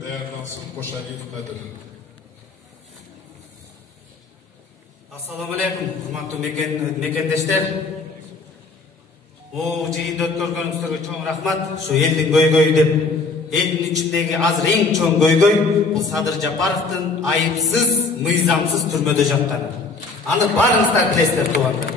даярдалсын Кошалиев Кадыр. Ассаламу алейкум, урматтуу мекендештер. Жыйында өткөргөнүңүздөргө чоң рахмат. Ушу элдин көйгөйү деп, элдин ичиндеги азыр эң чоң көйгөй бул Садыр Жапаровдун айыпсыз, мыйзамсыз түрмөдө жатканы. Аны барыңыздар билесиздер, туугандар.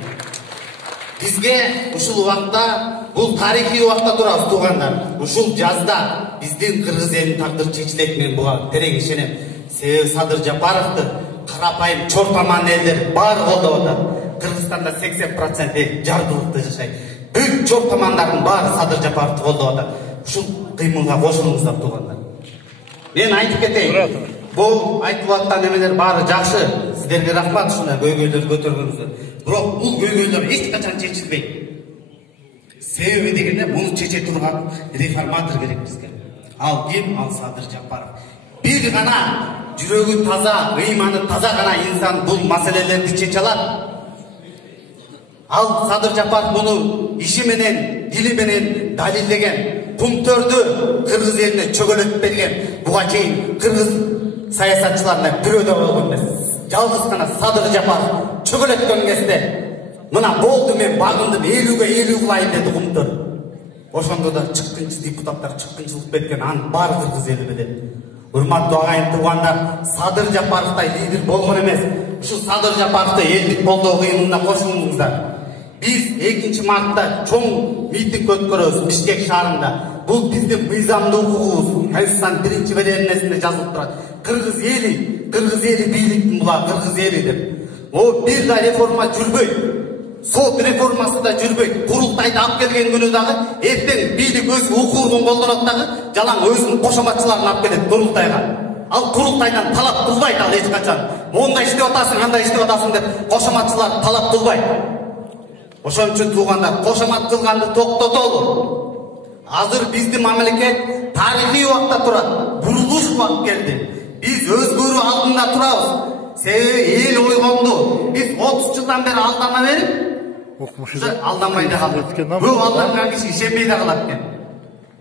Бизге ушул убакта, бул тарихий убакта турабыз, туугандар. Ушул жазда биздин кыргыз элинин тагдыры чечилет, мен буга терең ишенем. Себеби Садыр Жапаровду карапайым чортаман элдер баары колдоп атат. Кыргызстанда 80% эл жардылыкта жашайт. Бүт чортамандардын баары Садыр Жапаровду колдоп атат. Ушул кыймылга кошулуңуздар, туугандар. Мен айтып кетейин. Бул айтылып аткан немелер баары жакшы. Сиздерге рахмат ушундай көйгөйлөрдү көтөргөнүңүздөр. Бирок бул көйгөйлөр эч качан чечилбейт. Себеби дегенде муну чече турган реформатор керек бизге. Ал ким? Ал Садыр Жапаров. Бир гана жүрөгү таза, ыйманы таза гана инсан бул маселелерди чече алат. Ал Садыр Жапаров муну иши менен, дили менен далилдеген. Кумтөрдү кыргыз элине чөгөлөтпеген. Буга чейин кыргыз саясатчыларына бирөө да болгон эмес. Жалгыз гана Садыр Жапаров чөгөлөткөн кезде мына болду, мен багындым, 50-50 кылайын деди Кумтөр. Ошондо да чыккынчы депутаттар чыккынчылык берген, анын баары кыргыз эли билет. Урматтуу агайын туугандар, Садыр Жапаровдай лидер болгон эмес. Ушул Садыр Жапаровду элдик колдоо кыймылына кошулуңуздар. Биз 2 мартта чоң митинг өткөрөбүз Бишкек шаарында. Бул биздин мыйзамдуу укугубуз. Конституциянын 1-беренесинде жазылып турат. Кыргыз эли бийликтин була, кыргыз эли деп. Бир да реформа жүрбөйт. Сот реформасы да жүрбөйт. Курултайды алып келген күнү дагы эртең бийлик өз укугун колдонот дагы жалаң өзүнүн кошоматчыларын алып келет курултайга. Ал курултайдан талап кылбайт ал эч качан. Мондай иштеп атасың, андай иштеп атасың деп кошоматчылар талап кылбайт. Ошон үчүн туугандар, кошомат кылганды токтотолу. Азыр биздин мамлекет тарыхый убакта турат. Бурулуш убакыт келди. Биз өзгөрүү алдында турабыз. Себеби эл ойгонду. Биз 30 жылдан бери алдана берип, алданбай да калдык. Көп алданган киши ишенбей да калат экен.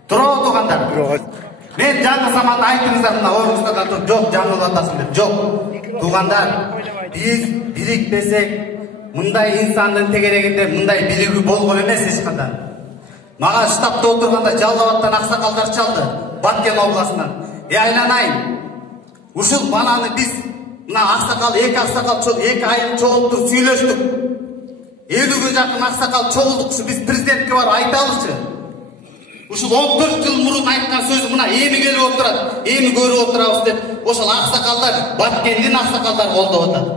Туурабы туугандар? Мен жаңы заман айтыңыздар, мына ордуңуздардан туруп, жок жаңылып атасың деп. Жок. Туугандар, биз бириктесек, мындай инсандын тегерегинде мындай бириги болгон эмес эч кандай. Мага штабта отурганда Жалал Абадтан аксакалдар чалды, Баткен областынан. Айланайын. Ушул баланы биз мына аксакал, эки айыл чогултуп сүйлөштүк. 50-ге жакын аксакал чогулдук, биз президентке барып айталычы. Ушул 14 жыл мурун айткан сөзү мына эми келип отурат, эми көрүп отурабыз деп, ошол аксакалдар, Баткендин аксакалдар колдоп атат.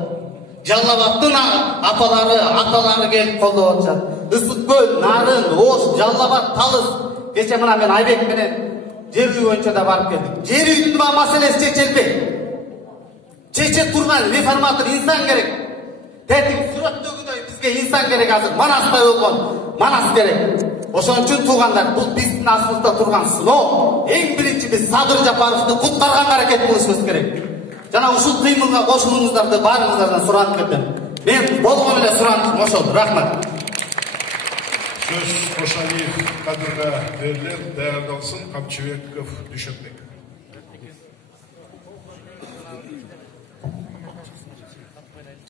Жалал Абадтын апалары, аталары келип колдоп атышат. Ысык-Көл, Нарын, Ош, Жалал Абад, Талыс. Кече мына мен Айбек менен жер үй боюнча да барып келдик. Жер үйдүн маселеси чечилбейт. Чече турган реформатор инсан керек. Тетиң сүрөттөгүдөй бизге инсан керек азыр. Манастай болгон, Манас керек. Ошон үчүн туугандар, бул биздин астыбызда турган сыноо. Эң биринчи биз Садыр Жапаровду куткарганга аракет кылышыбыз керек. Жана ушул кыймылга кошулуңуздарды баарыңыздардан суранып кетем. Мен болгон эле сурантым ошол. Рахмат. Söz Кошалиев Кадырга берилет, даярдалсын Камчыбеков Дүйшөнбек.